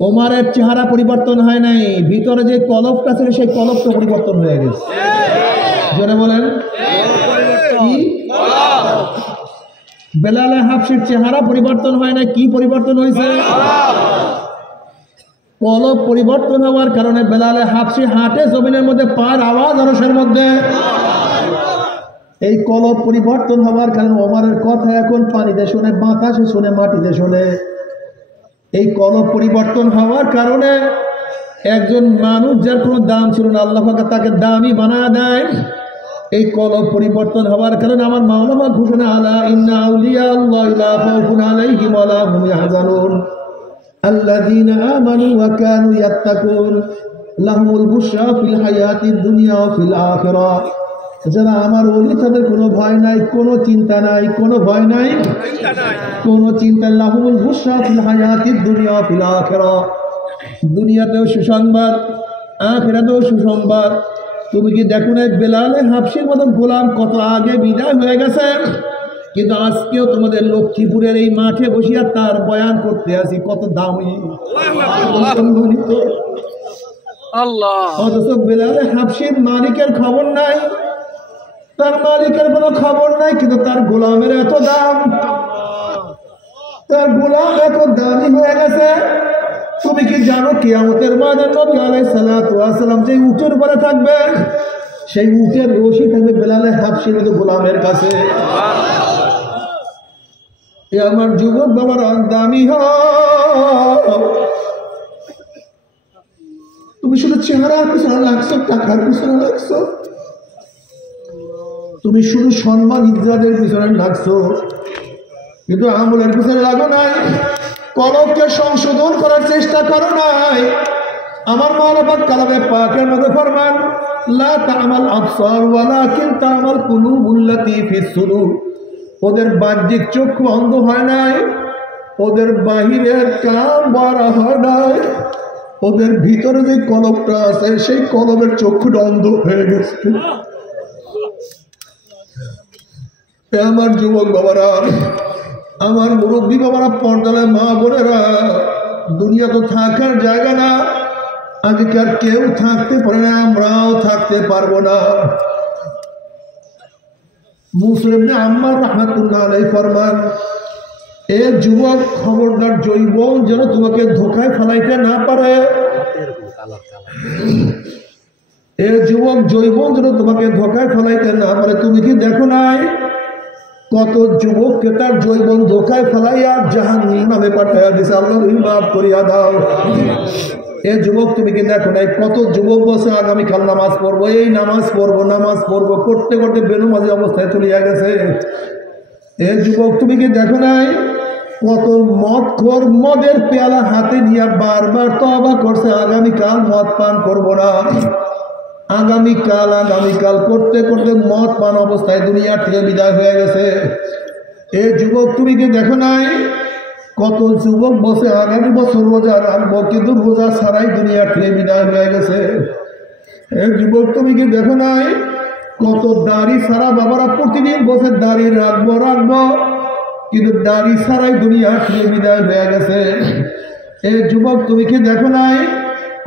ওমরের চেহারা পরিবর্তন হয় নাই, ভিতরে যে কলবটা ছিল সেই কলবটা পরিবর্তন হয়ে গেছে। জোরে বলেন কি? বেলাল হাবশির চেহারা পরিবর্তন হয় না, কি পরিবর্তন হয়েছে? কলব পরিবর্তন হওয়ার কারণে বেলাল হাবশি হাঁটে জমিনের মধ্যে, পার আওয়াজ আরশের মধ্যে। এই কলব পরিবর্তন হওয়ার কারণে ওমরের কথা এখন পানিতে শুনে, বাতাসে শুনে, মাটিতে শুনে। এই কলব পরিবর্তন হওয়ার কারণে একজন মানুষ যার কোনো দাম ছিল না, আল্লাহ পাক তাকে দামি বানায় দেয়। এই কলব পরিবর্তন হওয়ার কারণে আমার মাওলানা ঘোষণা, আলা ইন্না আউলিয়া আল্লাহি লা খাউফুন আলাইহিম ওয়া লা হুম ইয়াহজানুন আল্লাযীনা আমানু ওয়া কানু ইয়াত্তাকুন লাহুমুল বুশরা ফিল হায়াতিদ দুনিয়া ওয়া ফিল আখিরাহ। যারা আমার ওলি তাদের কোনো ভয় নাই, কোনো চিন্তা নাই, কোনো ভয় নাই, কোনো চিন্তা। লাহুমুল বুশরা ফিল হায়াতিদ দুনিয়া ওয়া ফিল আখিরাহ। দুনিয়াতেও সুসংবাদ, আখিরাতেও সুসংবাদ। তুমি কি দেখো না বেলাল হাবশির মতো গোলাম কত আগে বিদায় হয়ে গেছে, কিন্তু আজকেও তোমাদের লক্ষ্মীপুরের এই মাঠে বসিয়া তার বয়ান করতে আসি। কত দামি, অথচ বেলাল হাবশির মালিকের খবর নাই, তার মালিকের কোনো খবর নাই, কিন্তু তার গোলামের এত দাম, তার গোলাম এত দামি হয়ে গেছে। তুমি কি জানো কিয়ামতের ময়দানে নবী আলাইহিস সালাতু ওয়াস সালাম যে উটের উপরে থাকবে, সেই উটের রশি থাকবে বেলাল হাবশির মতো গোলামের কাছে। এ আমার যুবক বাবারা, দামি হও। তুমি শুধু চেহারার পিছনে লাগছো, টাকার পিছনে লাগছো, তুমি শুধু সম্মান ইজ্জতের পিছনে লাগছো, কিন্তু আমলের পিছনে লাগো নাই, কলবকে সংশোধন করার চেষ্টা করো নাই। আমার মাওলানা পাক কালামে পাকের মধ্যে ফরমান, লা তা'মাল আবসার ওয়ালাকিন তা'মাল কুলুবুল্লাতী ফিস সুদূর। ওদের বাহ্যিক চক্ষু অন্ধ হয় নাই, ওদের বাহিরের কান বড় হয় নাই, ওদের ভিতরে যে কলবটা আছে সেই কলবের চক্ষুটা অন্ধ হয়ে গেছে। আমার যুবক বাবারা, আমার মুরব্বী বাবারা, পর্দায় মা বোনেরা, দুনিয়া তো থাকার জায়গা না। আজকাল কেউ থাকতে পারে না, আমরাও থাকতে পারবো না। মুসলিম ইবনে আম্মার রাহমাতুল্লাহ আলাইহি ফরমান, এ যুবক খবরদার, যৌবন যেন তোমাকে ধোঁকায় ফেলাইতে না পারে। এ যুবক, যৌবন যেন তোমাকে ধোঁকায় ফেলাইতে না পারে। তুমি কি দেখো নাই কত যুবককে তার যৌবন ধোঁকায় ফেলাইয়া জাহান্নামে পাঠাইয়া দিছে? আল্লাহ মাফ করিয়া দাও। এ যুবক, তুমি কি দেখো নাই কত যুবক বসে আগামীকাল নামাজ পড়বো, এই নামাজ পড়বো, নামাজ পড়বো করতে করতে বেনুমাজি অবস্থায় চলিয়া গেছে। এ যুবক, তুমি কি দেখো নাই কত মদখোর মদের পেয়ালা হাতে নিয়ে বারবার তওবা করছে, আগামীকাল মদ পান করবো না, আগামীকাল আগামীকাল করতে করতে মদ পান অবস্থায় দুনিয়া থেকে বিদায় হয়ে গেছে। এ যুবক, তুমি কি দেখো নাই কত যুবক বসে আগামী বছর রোজা রাখবো, কিন্তু রোজা ছাড়াই দুনিয়া থেকে বিদায় হয়ে গেছে। এ যুবক, তুমি কি দেখো নাই কত দাড়ি ছাড়া বাবারা প্রতিদিন বসে দাড়ি রাখবো রাখবো, কিন্তু দাড়ি ছাড়াই দুনিয়া থেকে বিদায় হয়ে গেছে। এ যুবক, তুমি কি দেখো নাই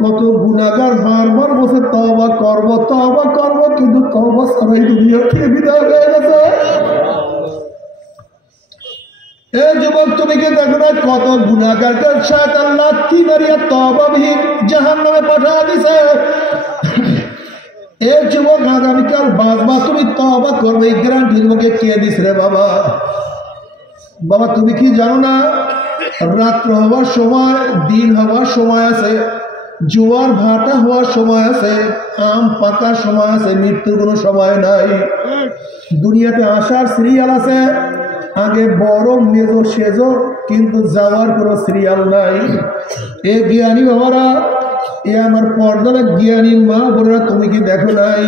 কত গুনাহগার বারবার বসে তওবা করব, কিন্তু তওবা ছাড়াই দুনিয়া থেকে বিদায় হয়ে গেছে। এ যুবক, তুমি কি দেখো না কত গুনাহগারকে শয়তান লাথি মারিয়া তওবাবিহীন জাহান্নামে পাঠিয়ে দিছে। এ যুবক, আগামীকাল বাবা তুমি তওবা করবে, এই গ্যারান্টি তোমাকে কে দিছে রে বাবা? বাবা, তুমি কি জানো না রাত্র হওয়ার সময়, দিন হওয়ার সময় আছে, জোয়ার ভাটা হওয়ার সময় আছে, আম পাকার সময় আছে, মৃত্যুর কোনো সময় নাই। দুনিয়াতে আসার সিরিয়াল আছে, আগে বড় মেজো সেজো, কিন্তু যাওয়ার কোনো সিরিয়াল নাই। এ জ্ঞানী বাবারা, এ আমার পর্দার জ্ঞানী মা বোনেরা, তুমি কি দেখো নাই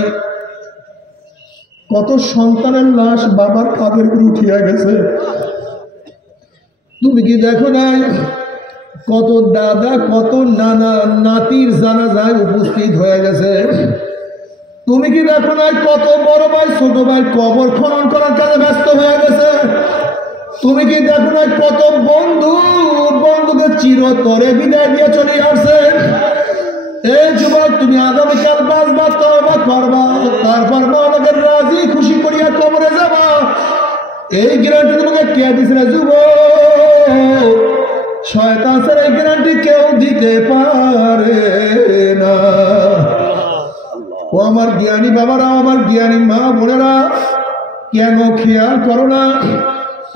কত সন্তানের লাশ বাবার কাঁধের উপর উঠিয়া গেছে? তুমি কি দেখো নাই কত দাদা, কত নানা নাতির জানাজায় উপস্থিত হয়ে গেছে? তুমি কি দেখো নাই কত বড় ভাই ছোট ভাই কবর খনন করার কাজে ব্যস্ত হয়ে গেছে? তুমি কি দেখো না কত বন্ধুকে চিরতরে বিদায় দিয়ে চলে আসছে। এই যুবক, তুমি আগামীকাল বাঁচবা, তওবা করবা, তারপর মাওলাকে রাজি খুশি করিয়া কবরে যাবা। এই গ্যারান্টি তোমাকে কে দিছে রে যুবক? শয়তান স্যার এই গ্যারান্টি কেউ দিতে পারে না। ও আমার জ্ঞানী বাবারা, আমার জ্ঞানী মা বোনেরা, কেন খেয়াল করো না?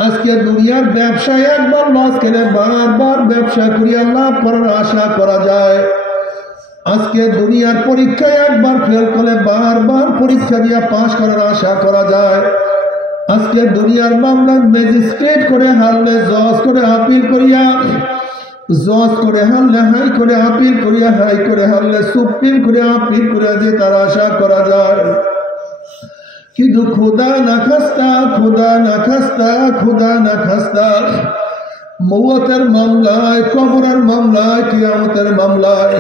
আজকে দুনিয়ার ব্যবসায় একবার লস খেলে বারবার ব্যবসা করিয়া লাভ করার আশা করা যায়। আজকে দুনিয়ার পরীক্ষায় একবার ফেল করলে বারবার পরীক্ষা দিয়ে পাশ করার আশা করা যায়। আজকে দুনিয়ার মামলা ম্যাজিস্ট্রেট করে হারলে জজ করে আপিল করিয়া, জজ করে হারলে হাই করে আপিল করিয়া, হাই করে হারলে সুপ্রিম করে আপিল করিয়া যে তার আশা করা যায়। কিন্তু খোদা না খাস্তা, খোদা না খাস্তা, খোদা না খাস্তা, মওতের মামলায়, কবরের মামলায়, কিয়ামতের মামলায়,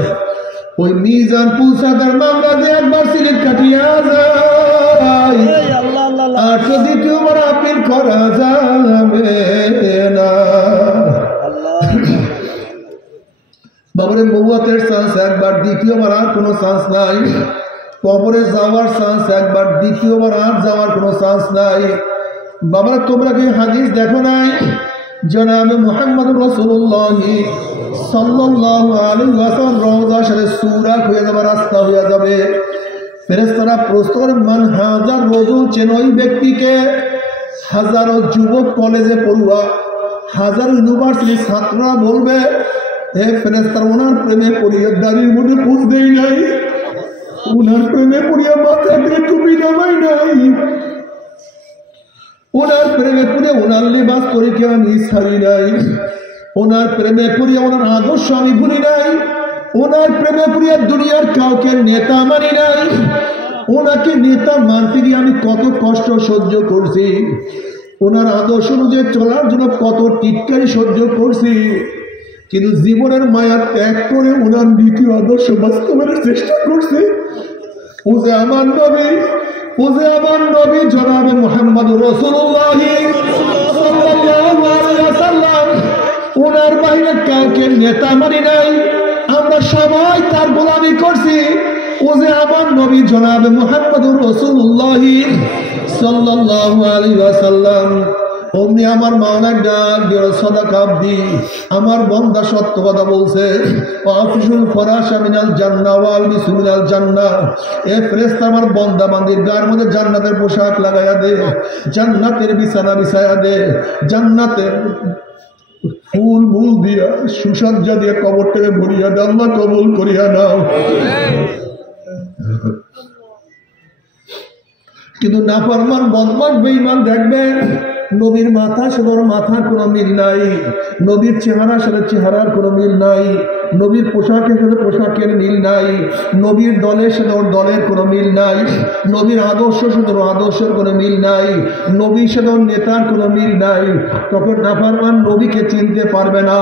ওই মিজান পুসাদার মামলা যে একবার সিলেট কাটিয়া যায়, আর তো দ্বিতীয়বার আপিল করা যাবে না। বাবারে, মওতের চান্স একবার, দ্বিতীয়বার আর কোনো চান্স নাই। কবরে যাওয়ার চান্স একবার, দ্বিতীয়বার আর যাওয়ার কোনো চান্স নাই। বাবারা, তোমরা কি হাদিস দেখো নাই? জনাবে মুহাম্মদ রাসূলুল্লাহ সাল্লাল্লাহু আলাইহি ওয়াসাল্লাম রওজা শরীফ সূরা হয়ে যাবে, রাস্তা হয়ে যাবে। ফেরেশতারা প্রশ্ন করে, মান হাজার রজুল, চেন ওই ব্যক্তিকে। হাজারো যুবক কলেজে পড়ুয়া, হাজারো ইউনিভার্সিটির ছাত্ররা বলবে, হে ফেরেশতারা, ওনার প্রেমে পড়িয়া দাড়ির মধ্যে পুঁজ দেই নাই, ওনার প্রেমে পড়িয়া মাথা দিয়ে টুপি নামাই নাই, ওনার প্রেমে পড়িয়া ওনার লেবাস তরিকে আমি ছাড়ি নাই, ওনার প্রেমে পড়িয়া ওনার আদর্শ আমি ভুলি নাই, ওনার প্রেমে পড়িয়া দুনিয়ার কাউকে নেতা মানি নাই, ওনাকে নেতা মানতে গিয়ে আমি কত কষ্ট সহ্য করছি, ওনার আদর্শ অনুযায়ী চলার জন্য কত টিটকারি সহ্য করছি, কিন্তু জীবনের মায়া ত্যাগ করে ওনার দ্বিতীয় আদর্শ বাস্তবায়নের চেষ্টা করছে। ও যে আমার নবী, ও যে আমার নবী জনাবে মুহাম্মদ রাসূলুল্লাহ সাল্লাল্লাহু আলাইহি ওয়াসাল্লাম, ওনার বাইরে কাউকে নেতা মানি নাই, আমরা সবাই তার গোলামি করছি। ও যে আমার নবী জনাবে মুহাম্মদ রাসূলুল্লাহ সাল্লাল্লাহু আলাইহি ওয়াসাল্লাম, অমনি আমার মাওলার ডাক দিয়ে সাদাকা আব্দি, আমার বান্দা সত্য কথা বলছে। আফিসুল ফরাশা মিনাল জান্নাহ ওয়াল বিসু মিনাল জান্নাহ, এ ফেরেশতা আমার বান্দা বান্দির গায়ের মধ্যে জান্নাতের পোশাক লাগাইয়া দে, জান্নাতের বিছানা বিছাইয়া দে, জান্নাতের ফুল মূল দিয়া সুসজ্জা দিয়ে কবরটাকে ভরিয়া দে, আল্লাহ কবুল করিয়া নাও। কিন্তু নাফরমান বদমাশ বেঈমান দেখবে, নবীর মাথার সাথে ওর মাথার কোনো মিল নাই, নবীর চেহারার সাথে চেহারার কোনো মিল নাই, নবীর পোশাকের সাথে পোশাকের মিল নাই, নবীর দলের সাথে ওর দলের কোনো মিল নাই, নবীর আদর্শের সাথে ওর আদর্শের কোনো মিল নাই, নবীর সাথে ওর নেতার কোনো মিল নাই। তখন নাফরমান নবীকে চিনতে পারবে না।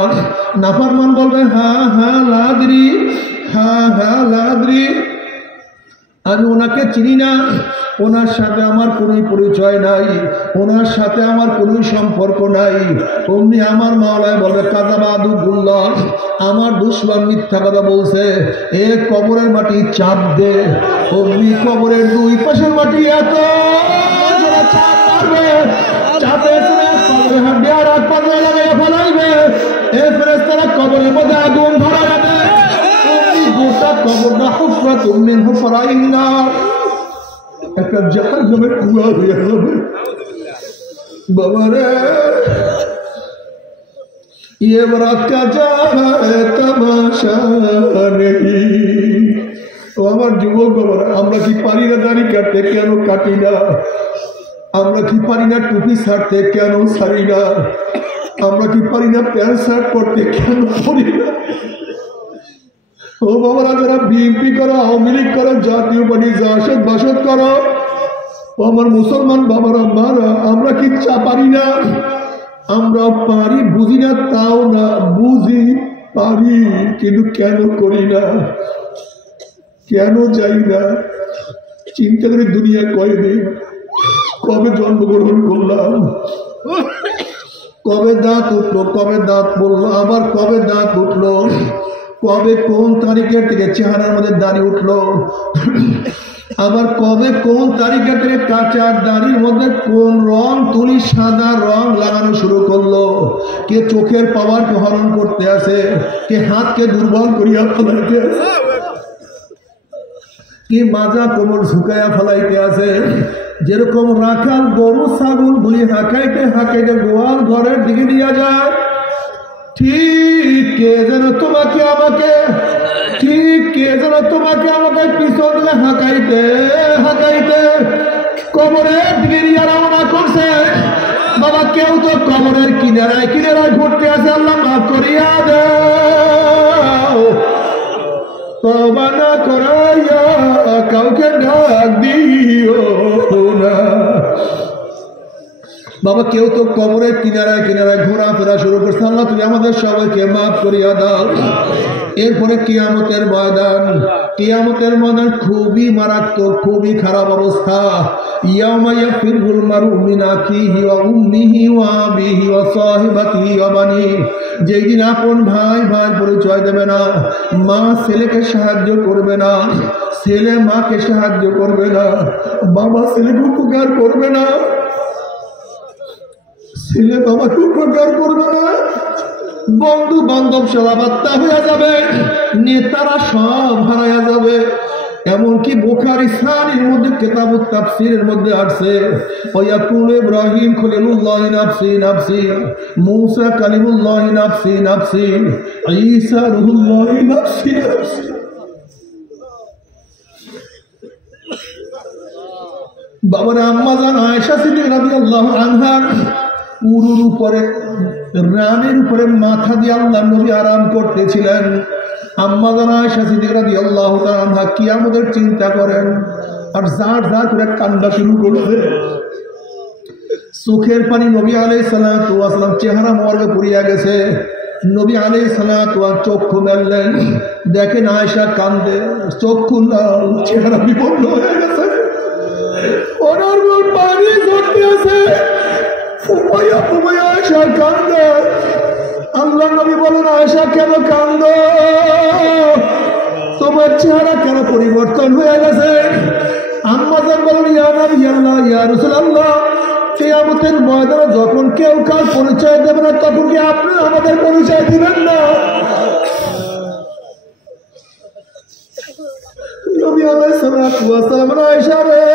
নাফরমান বলবে, হ্যাঁ হ্যাঁ লাদরি, হ্যাঁ হ্যাঁ লাদরি, আমি ওনাকে চিনি না, ওনার সাথে আমার কোনো পরিচয় নাই, ওনার সাথে আমার কোনো সম্পর্ক নাই। অমনি আমার মাওলায় বলবে, কাযাবাদুল্লাহ, আমার দুশমন মিথ্যা কথা বলছে, এ কবরের মাটি চাপ দে। অমনি কবরের দুই পাশের মাটি এত চাপ মারবে, চাপে কবরের হাড্ডি আর এক পাশে লাগিয়ে ফেলাইবে। এ ফেরেশতারা কবরের মধ্যে আগুন ধরাইয়া দেয়, গোটা কবরটা হুফরাতুম মিন হুফরাইন নার, একটা জাহান্নামের কুয়া হয়ে যাবে। বাবারে, ये रात का जहाँ है तमाशा नहीं। তো আমার যুবক বাবারা, আমরা কি পারি না দাড়ি কাটতে? কেন কাটি না? আমরা কি পারি না টুপি ছাড়তে? কেন ছাড়ি না? আমরা কি পারি না প্যান্ট শার্ট পরতে? কেন পরি না? ও বাবারা, যারা বিএনপি করো, আওয়ামী লীগ করো, জাতীয় পার্টি জাসদ বাসদ করো, ও আমার মুসলমান বাবারা মারা, আমরা কি পারি না? আমরা পারি, বুঝি না তাও না, বুঝি পারি, কিন্তু কেন করি না? কেন যাই না? চিন্তা করে দুনিয়া কয়দিন, কবে জন্মগ্রহণ করলাম, কবে দাঁত উঠলো, কবে দাঁত পড়লো, আবার কবে দাঁত উঠলো, কবে কোন তারিখের থেকে চেহারার মধ্যে দাড়ি উঠলো, আবার কবে কোন তারিখের থেকে কাঁচা দাড়ির মধ্যে কোন রং তুলি সাদা রং লাগানো শুরু করলো, কে চোখের পাওয়ারকে হরণ করতে আসে, কে হাতকে দুর্বল করিয়া ফেলাইতে আসে, কি মাজা কোমর ঝুঁকাইয়া ফেলাইতে আছে। যেরকম রাখাল গরু ছাগল গুলি হাঁকাইতে হাঁকাইতে গোয়াল ঘরের দিকে নিয়ে যায়, ঠিক কে যেন তোমাকে আমাকে, ঠিক কে যেন তোমাকে আমাকে পিছন দিকে হাঁকাইতে হাঁকাইতে কবরের দিকে নিয়ে রওনা করছে। বাবা কেউ তো কবরের কিনারায় কিনারায় ঘুরতে আছে, আল্লাহ মাফ করিয়া দাও। তওবা না করাইয়া কাউকে ডাক দিও না। বাবা কেউ তো কবরের কিনারায় কিনারায় ঘোরাফেরা শুরু করছে, আল্লাহ তুমি আমাদের সবাইকে মাফ করিয়া দাও। এরপরে কিয়ামতের ময়দান, কিয়ামতের ময়দান খুবই মারাত্মক, খুবই খারাপ অবস্থা। ইয়াউমা ইয়াফিরুল মারউ মিন আখিহি ওয়া উম্মিহি ওয়া আবিহি ওয়া সাহিবাতিহি ওয়া বানিহি, যেই দিন আপন ভাই ভাই পরিচয় দেবে না, মা ছেলেকে সাহায্য করবে না, ছেলে মাকে সাহায্য করবে না, বাবা ছেলেকে উপকার করবে না, ছেলে বাবাকে উপকার করবে না, বন্ধু বান্ধব সব আবাত্তা হয়ে যাবে, নেতারা সব হারায়া যাবে। এমনকি বুখারী সাহিহর মধ্যে কিতাবুত তাফসীরের মধ্যে আসছে, ওয়ায়াকুল ইব্রাহিম খলিলুল্লাহ নাফসি নাফসি, মূসা কালিমুল্লাহ নাফসি নাফসি, ঈসা রূহুল্লাহ নাফসি নাফসি। বাবার আম্মা জান আয়েশা সিদ্দিকা রাদিয়াল্লাহু আনহা উরুর উপরে, রানের উপরে মাথা দিয়ে আল্লাহর নবী আরাম করতেছিলেন। আম্মা জান আয়েশা সিদ্দিকা রাদিয়াল্লাহু তাআলা আনহা কিয়ামতের চিন্তা করেন আর জার জার করে কান্না শুরু করলেন। চোখের পানি নবী আলাইহিস সালাতু ওয়াস সালাম চেহারা মর্গে পুড়িয়া গেছে। নবী আলাইহিস সালাতু ওয়াস চক্ষু মেললেন, দেখেন আয়েশা কান্দে, চক্ষু লাল, চেহারা বিপন্ন হয়ে গেছে, ওনার মুখ পানি ঝরতে আছে, ফুমাইয়া ফুমাইয়া আয়েশা কান্দে। আল্লাহ নবী বলেন, আয়েশা কেন কান্দো, তোমার চেহারা কেন পরিবর্তন হয়ে গেছে? আম্মা জান বলেন, ইয়া নবী আল্লাহ, ইয়া রাসূলুল্লাহ, কিয়ামতের ময়দানে যখন কেউ কার পরিচয় দেবে না, তখন কি আপনি আমাদের পরিচয় দিবেন না? নবী আলাইহিস সালাতু ওয়াস সালাম, আয়েশা রে,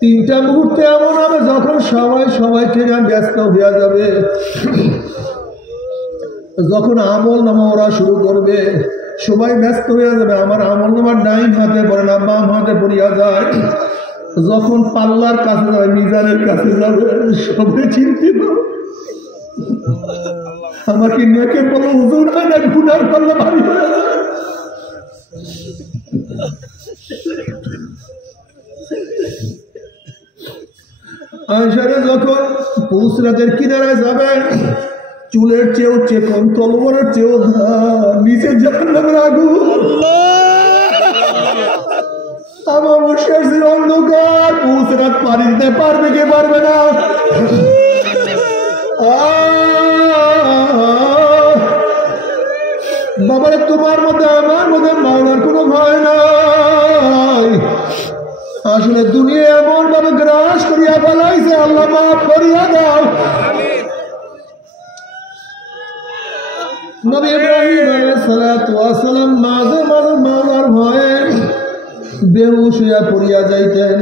তিনটা মুহূর্তে এমন হবে যখন সবাই সবাইকে ব্যস্ত হয়ে যাবে, যখন আমল নামা ওরা শুরু করবে, সবাই ব্যস্ত হয়ে যাবে, আমার আমল নামার ডাইন হাতে পড়ে না, বাম হাতে পড়িয়া যায়, যখন পাল্লার কাছে যাবে, মিজানের কাছে যাবে, সবাই চিন্তিত, আমাকে নেকে বলো হুজুর হয় না, গুনার পাল্লা ভারী হয়ে যায়। আয়েশারে যখন পুসরাতের কিনারায় যাবে, চুলের চেয়েও চেকন, তলোয়ারের চেয়েও নিচে জাহান্নামের আগুন, আমার শেষ অন্ধকার, পুসরাত পানি দিতে পারবে কি পারবে না? বাবারে তোমার মধ্যে আমার মধ্যে মাওলার কোনো ভয় নাই। আসলে দুনিয়া এমন ভাবে গ্রাস করিয়া ফেলাইছে, আল্লাহ মাফ করিয়া দাও। নবী ইব্রাহিম আলাইহিস সালাতু ওয়াস সালাম মাঝে মাঝে মাওলার ভয়ে বেহুশ হইয়া পড়িয়া যাইতেন।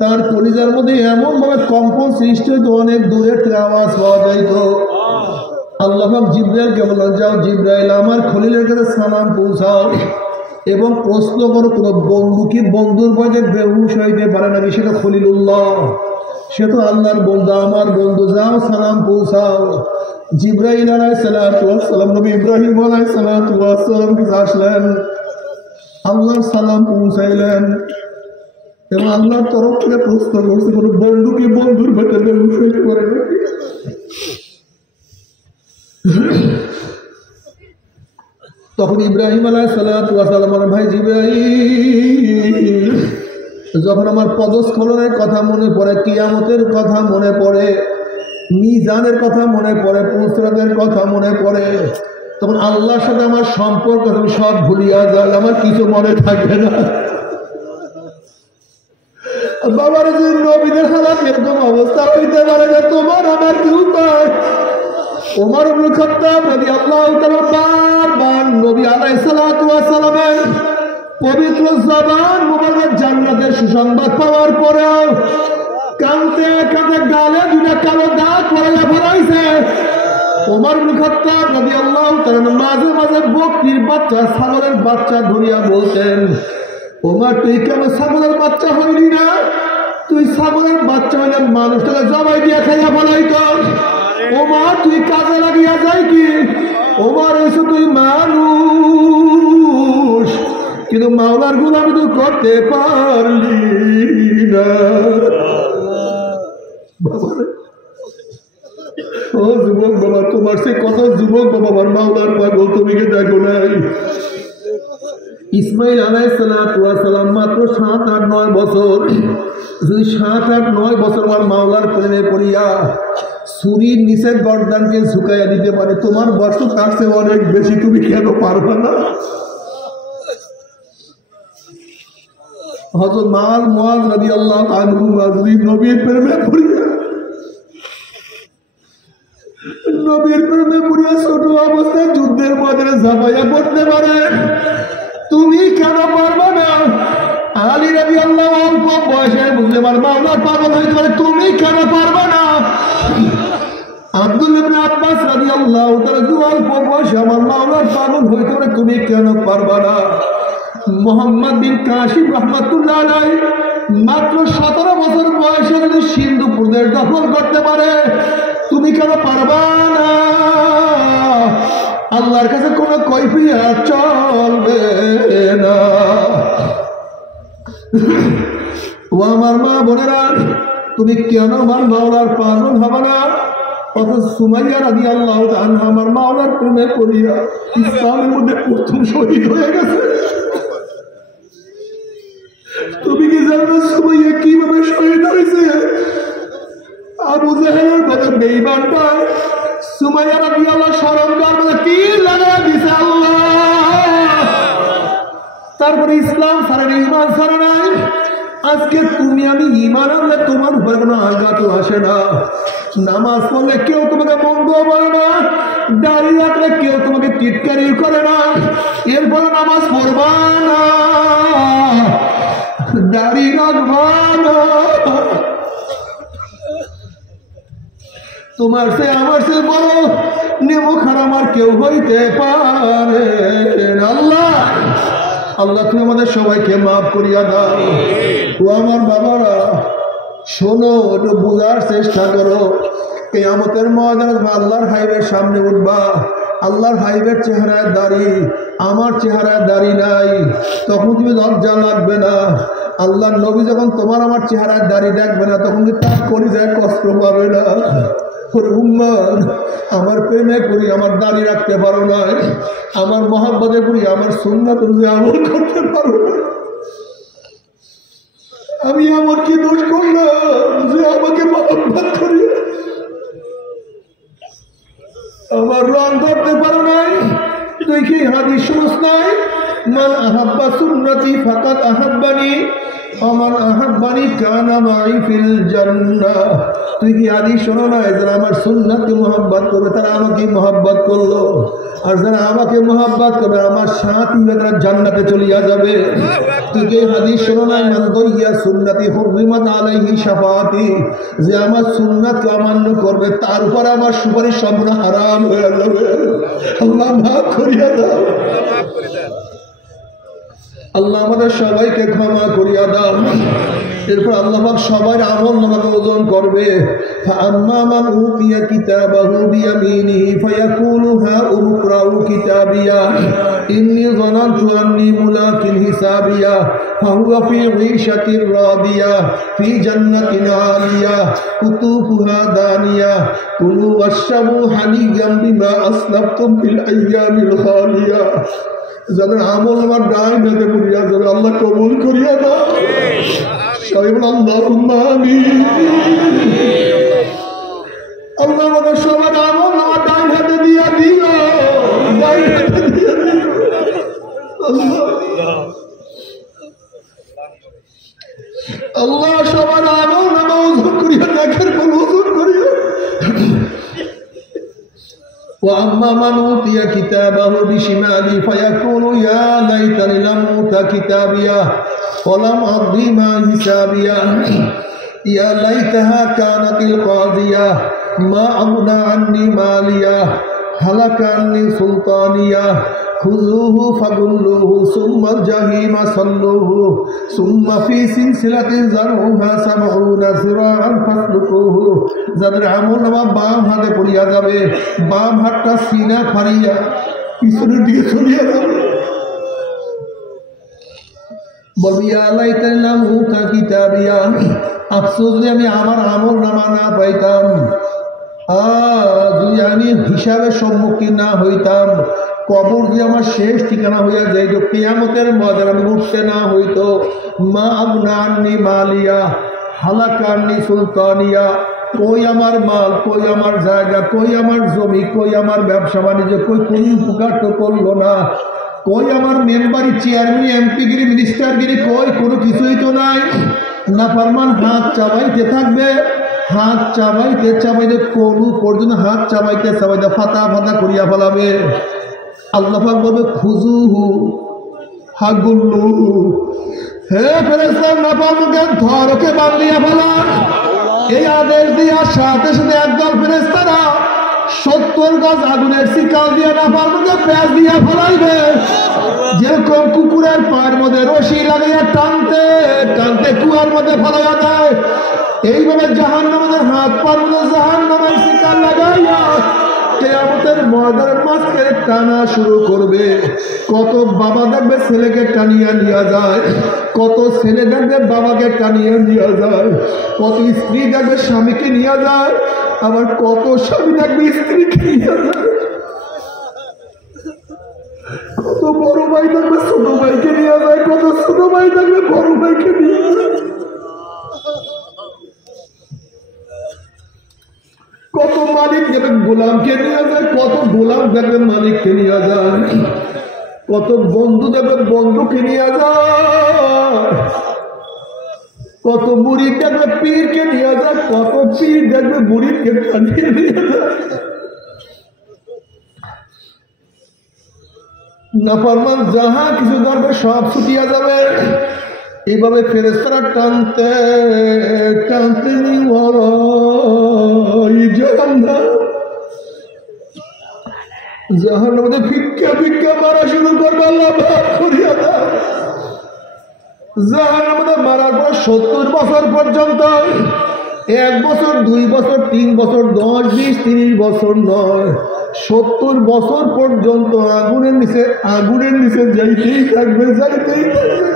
তার কলিজার মধ্যে এমন ভাবে কম্পন সৃষ্টি হইত, অনেক দূরের থেকে আওয়াজ পাওয়া যাইত। আল্লাহ পাক জিবরাইলকে বললেন, যাও জিবরাইল, আমার খলিলের কাছে সালাম পৌঁছাও এবং প্রশ্ন করো, কোনো বন্ধু কি বন্ধুর ভয়ে বেহুশ হইতে পারে নাকি? সেটা খলিলুল্লাহ, সে তো আল্লাহর বন্ধু, আমার বন্ধু, যাও সালাম পৌঁছাও। জিবরাইল আলাইহিস সালাতু ওয়াস সালাম নবী ইব্রাহিম আলাইহিস সালাতু ওয়াস সালাম কাছে আসলেন, আল্লাহর সালাম পৌঁছাইলেন এবং আল্লাহর তরফ থেকে প্রশ্ন করছে, কোনো বন্ধু কি বন্ধুর ভেতরে বেহুশ হইতে পারে নাকি? তখন ইব্রাহিম আলাইহিস সালাতু ওয়াস সালাম বলেন, ভাই জিবরাইল, যখন আমার পদস্খলনের কথা মনে পড়ে, কিয়ামতের কথা মনে পড়ে, মিজানের কথা মনে পড়ে, পুসরাতের কথা মনে পড়ে, তখন আল্লাহর সাথে আমার সম্পর্ক তুমি সব ভুলিয়া যায়, আমার কিছু মনে থাকবে না। বাবার যে নবীদের হালাত এরকম অবস্থা হইতে পারে যে তোমার আমার কি উপায়? ওমর ইবনে খাত্তাব রাদিয়াল্লাহু তাআলা বারবার নবী আলাইহিস সালাতু ওয়াস সালামের পবিত্র জবান মুবারক জান্নাতের সুসংবাদ পাওয়ার পরেও কাঁদতে কাঁদতে গালে দুটা কালো দাগ পড়ে ফেলাইছে। ওমর ইবনে খাত্তাব রাদিয়াল্লাহু তাআলা মাঝে মাঝে বকরির বাচ্চা, ছাগলের বাচ্চা ধরিয়া বলতেন, ওমর তুই কেন ছাগলের বাচ্চা হইলি না? তুই ছাগলের বাচ্চা হইলে মানুষটাকে জবাই দিয়া খাইয়া ফেলাইতো। ওমর তুই কাজে লাগিয়া যাই কি? ওমর হইছো তুই মানুষ, কিন্তু মাওলার গোলামি তুই করতে পারলি না। ও যুবক বাবা, তোমার সে কত যুবক বাবা আমার মাওলার পাগল, তুমি কি দেখো নাই? ইসমাইল আলাইহিস সালাম মাত্র 7-8-9 বছর, যদি 7-8-9 বছর আমার মাওলার প্রেমে পড়িয়া ছুরির নিচের গর্দানকে ঝুঁকাইয়া দিতে পারে, তোমার বয়স তার চেয়ে অনেক বেশি, তুমি কেন পারবে না? হযরত মুআয রাদিয়াল্লাহু আনহু নবীর প্রেমে পড়িয়া ছোট অবস্থায় যুদ্ধের ময়দানে ঝাঁপাইয়া পড়তে পারে, তুমি কেন পারবে না? আলী রাদিয়াল্লাহু অল্প বয়সে বুঝলে আমার মাওলার পাগল হইতে পারে, তুমি কেন পারবে না? আব্দুল্লাহ ইবনে আব্বাস রাদিয়াল্লাহু তাআলা অল্প বয়সে আমার মাওলার পাগল হইতে পারে, তুমি কেন পারবে না? মুহাম্মদ বিন কাসিম রাহমাতুল্লাহ আলাইহি মাত্র 17 বছর বয়সে যদি সিন্ধু প্রদেশ দখল করতে পারে, তুমি কেন পারবা না? আল্লাহর কাছে কোনো কৈফিয়ত চলবে না। ও আমার মা বোনেরা, তুমি কেন আমার মাওলার পাগল হবে না? অথচ সুমাইয়া রাদিয়াল্লাহু তাআলা আমার মাওলার প্রেমে পড়িয়া ইসলামের মধ্যে প্রথম শহীদ হয়ে গেছে। তুমি কি জানো সুমাইয়া কিভাবে শহীদ হয়েছে? আবু জাহেলের মতো বেঈমানটা সুমাইয়া রাদিয়াল্লাহু শরমগার মধ্যে কি লাগায়া দিছে আল্লাহ। তারপরে ইসলাম ছাড়ে না, ঈমান ছাড়ে নাই। আজকে তুমি আমি ঈমান আনলে তোমার উপরে কোনো আঘাত আসে না। নামাজ পড়লে কেউ তোমাকে মন্দ বলে না, দাড়ি রাখলে কেউ তোমাকে টিটকারি করে না। এরপরে নামাজ পড়বা না, দাড়ি রাখবা না। তোমার সে আমার সে বড় নেমুখার আমার কেউ হইতে পারে। আল্লাহ আল্লাহ তুমি আমাদের সবাইকে মাফ করিয়া দাও। ও আমার বাবারা, শোনো, একটু বোঝার চেষ্টা করো। কিয়ামতের ময়দানে আল্লাহর হাইবের সামনে উঠবা, আল্লাহর হাইবের চেহারায় দাড়ি, আমার চেহারায় দাড়ি নাই, তখন তুমি লজ্জা লাগবে না। আল্লাহর নবী যখন তোমার আমার চেহারায় দাড়ি দেখবে না, তখন কি তার কলিজায় কষ্ট পাবে না? আমার প্রেমে করি আমার দাড়ি রাখতে পারো না, আমার মহাব্বতে করি আমার সুন্নাত অনুযায়ী আমল করতে পারো না। আমি আমার কি দোষ করলাম যে আমাকে মহাব্বত করি? আমার রং ধরতে পারো নাই? তুই কি হাদিস শুনস নাই? মান আহাব্বা সুন্নতি ফাকাত আহাব্বানি আমার আহাব্বানি কানা মাই ফিল জান্নাহ। তুই কি হাদিস শোনো না? যারা আমার সুন্নাতকে মহব্বত করবে তারা আমাকে মহব্বত করলো, আর যারা আমাকে মহব্বত করবে আমার সাথী তারা জান্নাতে চলিয়া যাবে। তুই কি হাদিস শোনো না? মান দাইয়া সুন্নতি হুররিমাত আলাইহি শাফাআতি, যে আমার সুন্নাতকে অমান্য করবে তার উপর আমার সুপারিশ সম্পূর্ণ হারাম হয়ে যাবে। আল্লাহ মাফ করিয়া দাও, আল্লাহ আমাদের সবাইকে ক্ষমা করিয়া দাও। এরপর আল্লাহ পাক সবার আমল নামাকে ওজন করবে। ফাআম্মা মান উতিয়া কিতাবাহু বিয়ামিনিহি ফায়াকুলু হা উকরাউ কিতাবিয়া ইন্নী যানানতু আন্নী মুলাকিন হিসাবিয়া ফাহুয়া ফি ঈশাতির রাদিয়া ফি জান্নাতিন আলিয়া কুতুফুহা দানিয়া কুলু ওয়াশরাবু হানিয়াম বিমা আসলাফতুম ফিল আইয়ামিল খালিয়া। যাদের আমল আমার ডাইন হাতে করিয়া যাবে আল্লাহ কবুল করিয়া দাও। সবাই বল আল্লাহুম্মা আমিন। আল্লাহ আমাদের সবার আমল আমার ডাইন হাতে দিয়া দিও, ডাইন হাতে দিয়া দিও। আল্লাহ সবার আমল নামা ওজন করিয়া দেখেন কোন ওজন করিয়া। وأما من أوتي كتابه بشماله فيقول يا ليتني لم أوت كتابيه ولم أدر ما حسابيه يا ليتها كانت القاضية ما أغنى عني ماليه هلك عني سلطانيه خذوه فغلوه ثم الجحيم صلوه ثم في سلسلة ذرعها 70 ذراعا فاسلكوه। যাদের আমলনামা বাম হাতে পড়িয়া যাবে, বাম হাতটা সিনা ফাড়িয়া পিছনে দিকে চলিয়া যাবে। বলবি ইয়া লাইতানি লাম উতা কিতাবিয়া, আফসোস যে আমি আমার আমলনামা না পাইতাম, যদি আমি হিসাবের সম্মুখীন না হইতাম, কবর যে আমার শেষ ঠিকানা হইয়া যাইত, কিয়ামতের ময়দান আমি উঠতে না হইতো। মা আগনা আন্নি মালিয়া হালাকা আন্নি সুলতানিয়া, কই আমার মাল, কই আমার জায়গা, কই আমার জমি, কই আমার ব্যবসা বাণিজ্য, কই কোন উপকার তো করলো না, কই আমার মেম্বারি, চেয়ারম্যান, এমপিগিরি, মিনিস্টারগিরি, কই কোনো কিছুই তো নাই। নাফরমান হাত চাবাইতে থাকবে, হাত চাবাইতে চাবাইতে কোন পর্যন্ত হাত চাবাইতে চাবাইতে ফাতা ফাতা করিয়া ফেলাবে। আল্লাহ পাক বলবে খুজুহু হাগুল্লু, হে ফেরেশতা নাফরমানকে ধরকে বাঁধিয়া ফেলান। এই আদেশ দেওয়ার সাথে সাথে একদল ফেরেশতারা 70 গজ আগুনের শিকাল দিয়ে নাফরমানকে প্যাঁচ দিয়া ফেলাইবে। যেরকম কুকুরের পায়ের মধ্যে রশি লাগাইয়া টানতে টানতে কুয়ার মধ্যে ফেলাইয়া দেয়, এইভাবে জাহান্নামের হাত পার মধ্যে জাহান্নামের শিকাল লাগাইয়া কিয়ামতের ময়দানের মাঝখানে টানা শুরু করবে। কত বাবা দেখবে ছেলেকে টানিয়া নিয়ে যায়, কত ছেলে দেখবে বাবাকে টানিয়ে নিয়ে যায়, কত স্ত্রী দেখবে স্বামীকে নিয়ে যায়, আবার কত স্বামী দেখবে স্ত্রীকে নিয়ে যায়, কত বড় ভাই দেখবে ছোট ভাইকে নিয়ে যায়, কত ছোট ভাই দেখবে বড় ভাইকে নিয়ে যায়, কত মালিক দেখবে গোলামকে নিয়ে যায়, কত গোলাম দেখবে মালিককে নিয়ে যায়, কত বন্ধু দেখবে বন্ধুকে নিয়ে যায়, কত মুরিদ দেখবে পীরকে নিয়ে যায়, কত পীর দেখবে মুরিদকে টানিয়ে নিয়ে যায়। নাফরমান যাহা কিছু করবে সব ছুটিয়া যাবে। এইভাবে ফেরেশতারা টানতে টানতে জাহান্নামের মধ্যে ভিক্ষা ভিক্ষা মারা শুরু করবে। আল্লাহ মাফ করিয়া দাও। জাহান্নামের মধ্যে মারার পর 70 বছর পর্যন্ত, 1 বছর 2 বছর 3 বছর 10 20 30 বছর নয়, 70 বছর পর্যন্ত আগুনের নিচে যাইতেই থাকবে, যাইতেই থাকবে।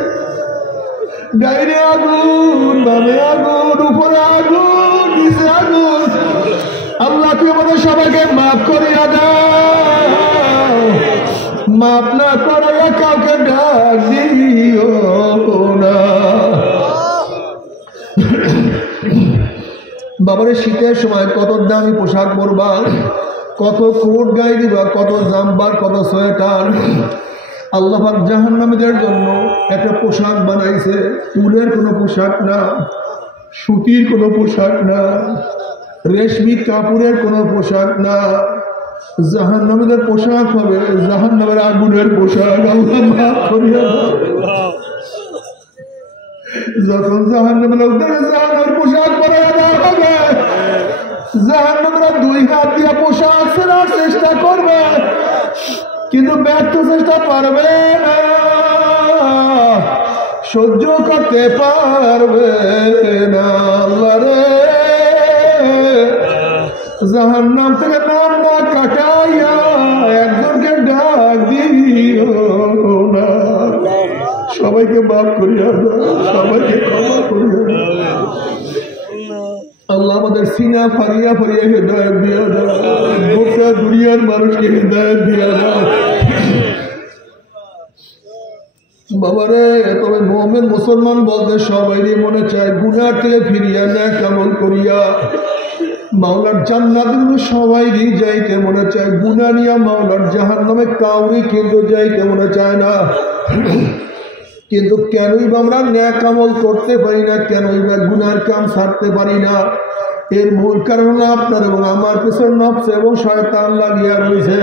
গাইরে আগুন, বামে আগুন, উপরে আগুন, নিচে আগুন। আল্লাহ তুই আমাদের সবাইকে মাফ করিয়া দাও, মাফ না করাইয়া কাউকে ডাক দিও না। বাবারে শীতের সময় কত দামি পোশাক পরবা, কত কোট গায়ে দিবা, কত জাম্পার, কত সোয়েটার। আল্লাহ পাক জাহান্নামীদের জন্য একটা পোশাক বানাইছে, উলের কোনো পোশাক না, সুতির কোনো পোশাক না, রেশমি কাপড়ের কোনো পোশাক না। জাহান্নামীদের পোশাক হবে জাহান্নামের আগুনের পোশাক। আল্লাহ মাফ করিয়া দাও। যখন জাহান্নামের লোকদের জাহান্নামের পোশাক পরাইয়া দেওয়া হবে, জাহান্নামীরা 2 হাত দিয়া পোশাক ছেড়ার চেষ্টা করবে, কিন্তু ব্যর্থ চেষ্টা পারবে না, সহ্য করতে পারবে না। আল্লাহ রে, জাহান্নাম থেকে নাম না কাটাইয়া একজনকে ডাক দিও না। সবাইকে মাফ করিয়া দাও, সবাইকে ক্ষমা করিয়া দাও। আল্লাহ আমাদের সিনা ফারিয়া ফারিয়া হিদায়াত দিয়া দাও, গোটা দুনিয়ার মানুষকে হিদায়াত দিয়া দাও। বাবারে, তবে মুমিন মুসলমান বলতে সবাই মনে চায় গুনাহ থেকে ফিরিয়া নেক আমল করিয়া মাওলার জান্নাতে সবাই যাইতে মনে চায়, গুনাহ নিয়ে মাওলার জাহান্নামে কাউরি কিন্তু যাইতে মনে চায় না। কিন্তু কেনই বা আমরা নেক আমল করতে পারি না, কেনই বা গুনার কাম ছাড়তে পারি না? এর মূল কারণ হলো আপনার এবং আমার পিছনে নফস এবং শয়তান লাগিয়া রয়েছে।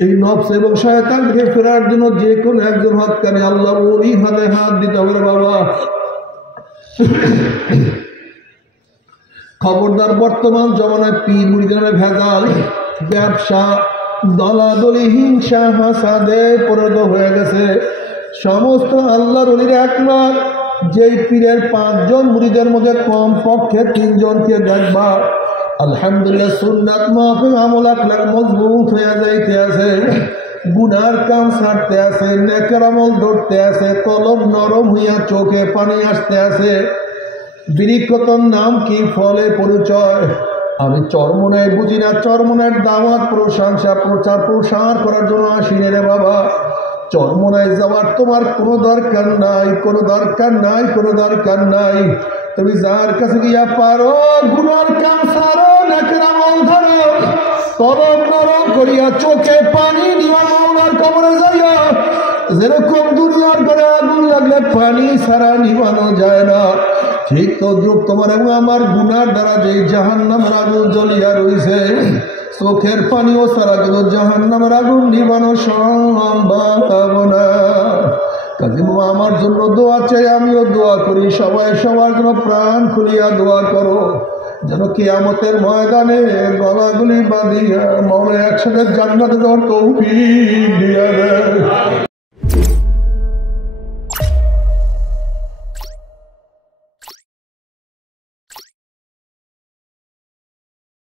এই নফস এবং শয়তানকে ফেরার জন্য যে কোনো একজন হাতকানে আল্লাহর ওলি হাতে হাত দিতে হবে বাবা। খবরদার, বর্তমান জমানায় পীর মুরিদের নামে ভেজাল, ব্যবসা, দলাদলি, হিংসা, হাসাদে পরিণত হয়ে গেছে। সমস্ত আল্লাহর ওলির একমার যেই পীরের 5 জন মুরিদের মধ্যে কম পক্ষে 3 জনকে দেখবা আলহামদুলিল্লাহ সুন্নাত মাহফিল আমল আখলাক মজবুত হয়ে যাইতে আছে, গুনার কাম ছাড়তে আছে, নেকের আমল ধরতে আছে, কলম নরম হইয়া চোখে পানি আসতে আছে। বৃক্ষতর নাম কি, ফলে পরিচয়। আমি চরমনায় বুঝি না, চরমনায়ের দাওয়াত প্রশংসা প্রচার প্রসার করার জন্য আসিনি রে বাবা। চরমনায় যাওয়ার তোমার কোনো দরকার নাই, কোনো দরকার নাই, কোনো দরকার নাই। তুমি যার কাছে গিয়া পারো গুনার কাম ছাড়ো, নেকের আমল ধরো, কলম নরম করিয়া চোখে পানি নিয়া মাওলার কবরে যাইয়া, যেরকম দুনিয়ার ঘরে আগুন লাগলে পানি ছাড়া নিবানো যায় না, ঠিক তদ্রুপ তোমার এবং আমার গুনার দ্বারা যে জাহান্নামের আগুন জ্বলিয়া রয়েছে, চোখের পানিও ছাড়া কিন্তু জাহান্নামের আগুন নিবানো সম্ভব না। কাজী বাবা আমার জন্য দোয়া চাই, আমিও দোয়া করি, সবাই সবার জন্য প্রাণ খুলিয়া দোয়া করো, যেন কিয়ামতের ময়দানে গলাগুলি বাঁধিয়া মাওলা একসাথে জান্নাতে যাওয়ার তৌফিক দিয়া দেয়।